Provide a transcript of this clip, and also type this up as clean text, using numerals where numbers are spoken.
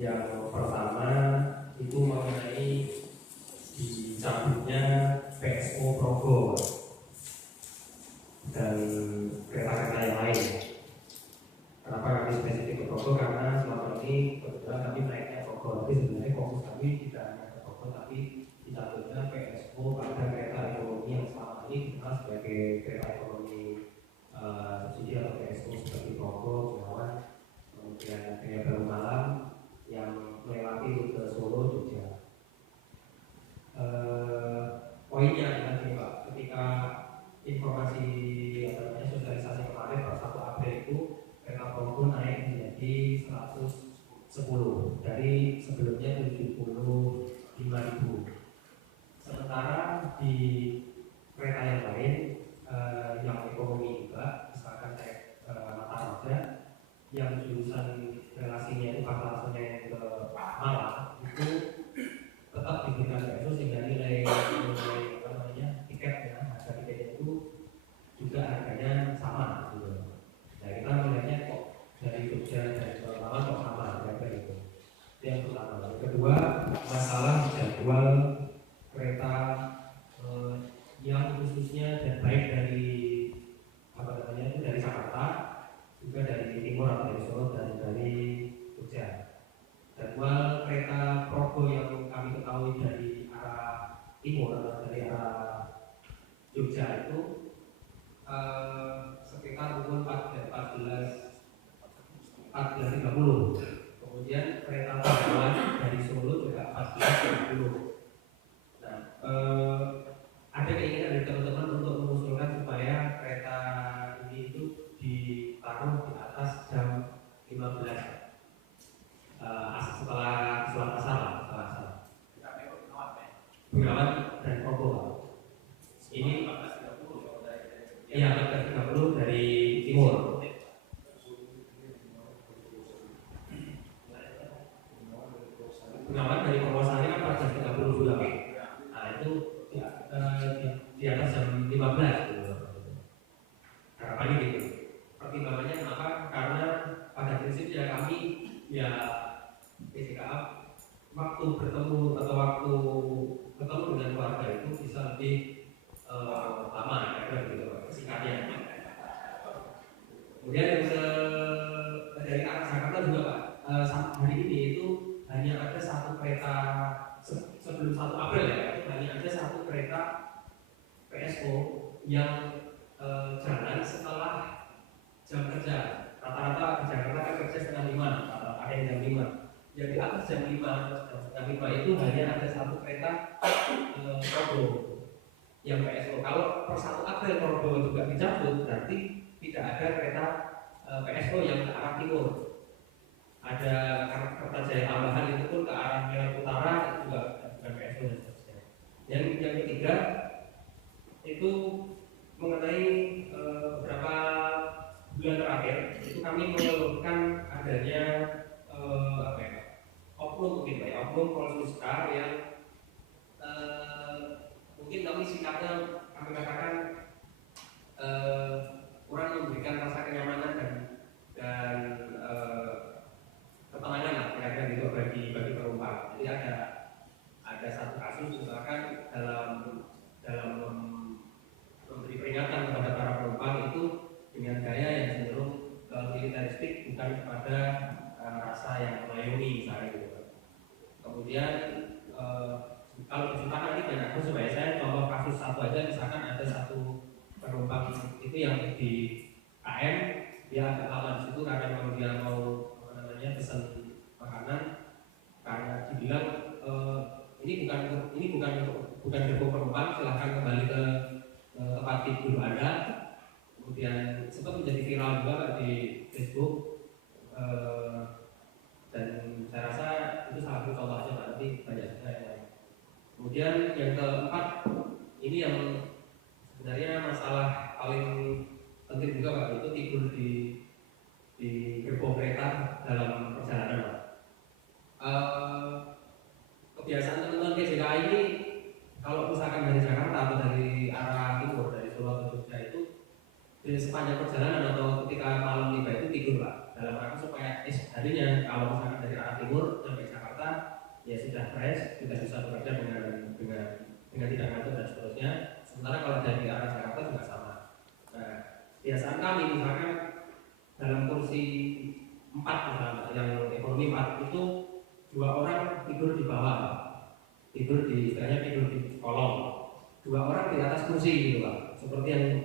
Yang pertama itu mengenai dicabutnya PSO Progo dan kereta-kereta yang lain. Kenapa kami spesifik ke Progo? Karena selama ini kebetulan kami naiknya Progo, tapi sebenarnya fokus kami tidak hanya ke Progo, tapi dicabutnya PSO pada kereta ekonomi yang selama ini dikenal sebagai kereta ekonomi subsidi atau PSO seperti Progo, Gunawan, kemudian Gaya Baru Malam yang melewati rute Solo, Jogja. Poinnya adalah ini Pak, ketika informasi sosialisasi kemarin per 1 April itu kereta Progo naik menjadi 110 dari sebelumnya 75.000. Sementara di kereta yang lain yang ekonomi juga, misalkan kayak Mata yang jurusan relasinya itu Pangkal Senen ke Malang itu tetap diberikan PSO sehingga nilai tiketnya, harga tiketnya itu juga harganya sama gitu. Nah kita melihatnya kok dari Jogja dan Malang kok sama harga itu. Yang pertama. Yang kedua, masalah jadwal kereta yang khususnya dan baik dari dari Jakarta, juga dari timur atau dari Solo dan dari Jogja. Jadwal kereta Progo yang kami ketahui dari arah timur atau dari arah Jogja itu sekitar pukul 14.30. Kemudian kereta Tujuan dari Solo juga 14.30. Nah, ada keinginan dari teman-teman untuk mengusulkan supaya kereta ini itu ditaruh di atas jam 15 setelah sholat asar. Bengawan dan Progo. Ini iya 14.30 dari timur. Bengawan dari Purwosari kan 14.30 juga Pak. Nah itu di atas jam 15 gitu. Harapannya gitu. Pertimbangannya kenapa? Karena pada prinsipnya kami ya PCKA waktu bertemu atau waktu ketemu dengan keluarga itu bisa lebih lama ya gitu singkatnya. Kemudian yang dari arah Jakarta juga Pak, hari ini itu hanya ada satu kereta sebelum 1 April ya, itu hanya ada satu kereta PSO yang jalan setelah jam kerja. Rata-rata di Jakarta kan kerja setengah 5, ada yang jam 5. Jadi atas jam 5 itu hanya ada satu kereta Progo yang PSO. Kalau per 1 April Progo juga dicabut, berarti tidak ada kereta PSO yang ke arah timur. Ada Kertajaya tambahan itu pun ke arah Merak Utara itu juga bukan PSO dan seterusnya. Yang ketiga itu mengenai beberapa bulan terakhir itu kami mengeluhkan adanya oknum mungkin Pak ya, oknum Polsuska yang mungkin kami sikapnya kami katakan kurang memberikan rasa kenyamanan dan ketenangan lah kira-kira gitu bagi penumpang. Jadi ada satu kasus misalkan dalam memberi peringatan kepada para penumpang itu dengan gaya yang cenderung militeristik bukan kepada rasa yang mengayomi misalnya gitu. Kemudian kalau diceritakan ini banyak kasus supaya saya contoh kasus satu aja, misalkan ada satu penumpang itu yang di KM dia agak lama di situ karena kalau dia mau pesan makanan karena dibilang ini bukan gerbong penumpang, silahkan kembali ke tempat tidur Anda. Kemudian sempat menjadi viral juga di Facebook dan saya rasa itu salah satu contoh aja Pak, tapi banyak juga yang lain. Kemudian yang keempat ini yang sebenarnya masalah paling penting juga Pak, itu tidur di gerbong kereta dalam perjalanan Pak. Kebiasaan teman-teman PJKA ini kalau misalkan dari Jakarta atau dari arah timur dari Solo atau Jogja itu di sepanjang perjalanan atau ketika malam tiba itu tidur Pak. dalam rangka supaya harinya kalau misalkan dari arah timur sampai Jakarta ya sudah fresh, sudah bisa bekerja dengan tidak ngantuk dan seterusnya. Sementara kalau dari arah Jakarta juga sama. Nah, biasaan kami misalkan dalam kursi 4 misalnya, yang ekonomi 4 itu 2 orang tidur di bawah, tidur di istilahnya tidur di kolong, 2 orang di atas kursi gitu Pak, seperti yang